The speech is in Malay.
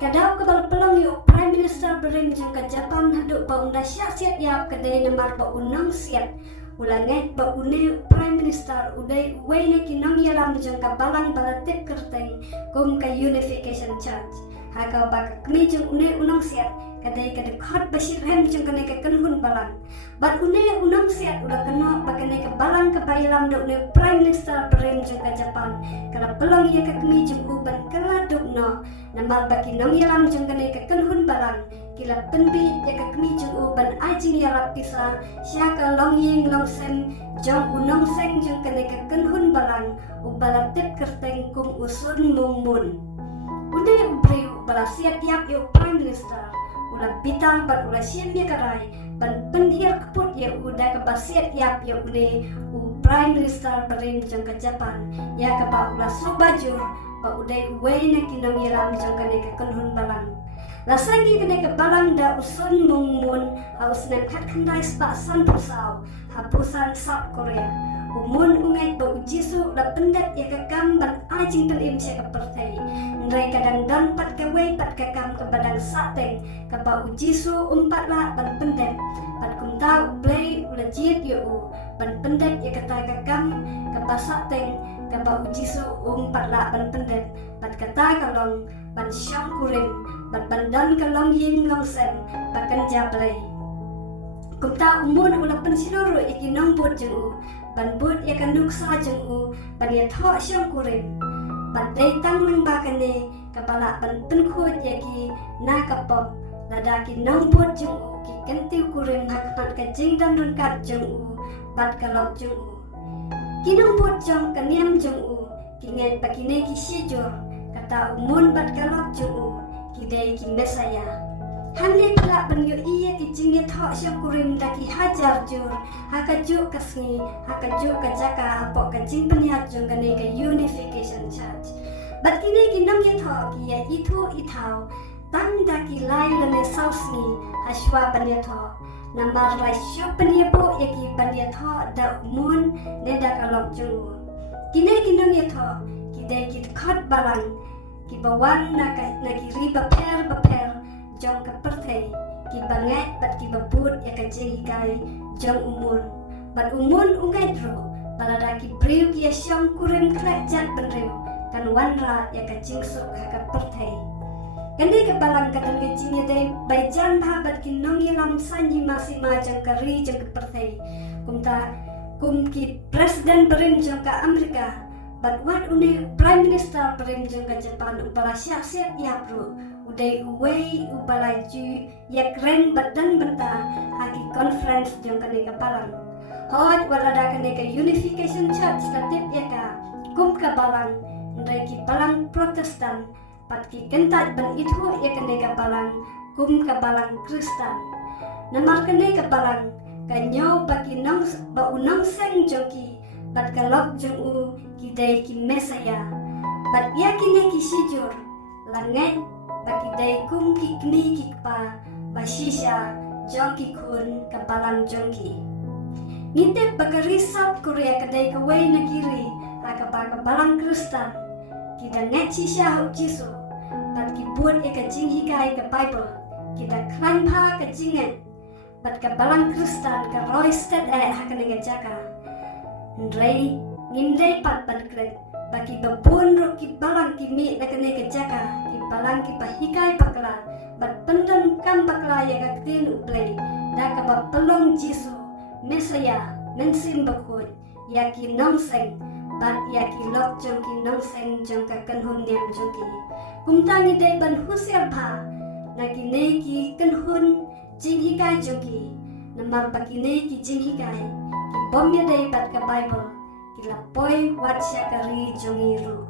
Kadau kabal pelong yuk Prime Minister bering jeng ke Japan haduk ba unda siat yap kedai namar ba unang siat ulanget ba une Prime Minister udai wayne kinong yalam jeng ka balang balatip kerteng kum ka unification church haka ba kami jeng une unang siat kadai ka dekat basir hem jeng kanai ka kenhun balang bat une unang siat udah kena ba kanai ka balang ka bayalam da une Prime Minister bering jeng ka Japan kala pelong ya ka kami jeng uban kala dukno namar baki nong yalam jeng kanai ka kenhun balang kila penbi ya ka kami jeng uban ajing yalap pisa syaka long ying long sem jong unong seng jeng kanai ka kenhun balang ubalatip kerteng kum usun mungmun unde ubri ubala siat yap yuk Prime Minister ulah bitang ban ulah siat ya karai ban penhir keput ya udah ke basiat yap ya udah Prime Minister bering jeng ke Japan ya ke ba ulah subajur ba udah uwe na kinong yalam jeng kanai ke kenhun balang lasagi kanai ke balang da usun mungmun haus nan kat kandai spa san pusau hapusan South Korea umun ungai ba ujisu da pendat ya ke kam ban ajing pelim sya ke pertai nrai kadang dan pat ke wei pat ke kam ke badang sateng ke ba ujisu umpat la ban pendat pat kum tau play ulajit yu ban pendat ya kata ke kam ke ba sateng ke ba ujisu umpat la ban pendat pat kata kalong ban syam kuring bat bandan kalong yin long sen bakan jablay kum tau umun ulah pensiluru ikinong bot jeng ban bot ya kanuk sa jeng ban ya tho syam kuring ban day tang nang bakane kapala ban penkhut ya ki na kapom lada ki nong bot jeng ki kentiu kuring hakpat ka jing dan run kat jeng bat kalok jeng kinong bot jong kaniam jeng ki ngai pakine ki sijur kata umun bat kalok jeng kidai ki mesaya hande pula ban yo iya ki jingnya tho syam kuring daki hajar jur hakajuk kasni hakajuk ka jaka pok ka jing peniat jong kane ka unification church bat kini ki nong ye tho ki ya itu ithau tang daki lai lane sausni haswa ban ye tho nambar lai syup penia bo ya ki ban ye tho da umun ne da kalok jung kini ki nong ye tho ki dai ki khot balang ki bawan na ki riba per jong ka perthei ki bangai bat ki babut ya ka jeng kai jong umun bat umun ungai dro balada ki priu ki syong kuring klek jat benreu kan wanra ya ka jing sok ka perthei kande ka balang ka tan jing ya dai bai jan tha bat ki nong yalam sanji masima jong ka ri jong ka perthei kum ki presiden bering jong ka Amerika bat wat une Prime Minister bering jong ka Japan upala syasiat ya bro udai uwei ubalai ju ya keren badan benta haki conference jong kane ka balang hot walada kane ka unification church tatip ya ka kum ka balang ndai ki balang Protestan pat ki kentat ban itu ya kane ka balang kum ka balang Kristen namar kane ka balang ka nyau baki nong ba unong seng joki bat kalok jong ki dai ki mesaya bat ya kine ki sijur langai baki dai kum ki kni ki pa basisha jongki kun kapalang jongki ngintip bagari South Korea kadai kawai na kiri akapa kapalang Kristen kita ngaci sya jisu bat ki buat ya ka jing hikai ka Bible kita klan pa ka jingan bat kapalang Kristen ka Roy State hakane ga jaka ndrei ngindai pat bat kret baki babun ro ki balang ki mi na kane ka jaka balang ki pahikai pakla bat pendan kam pakla ya ka tin uplay da ka ba pelong jisu mesaya mensim bakut ya ki nong seng bat ya ki lok jong ki nong seng jong ka kenhun niam jong ki kumtangi de ban husial pha na ki ne ki kenhun jing hikai jong ki namar baki ne ki jing hikai ki bom ya de bat ka Bible ki lapoi wat syakari jong iru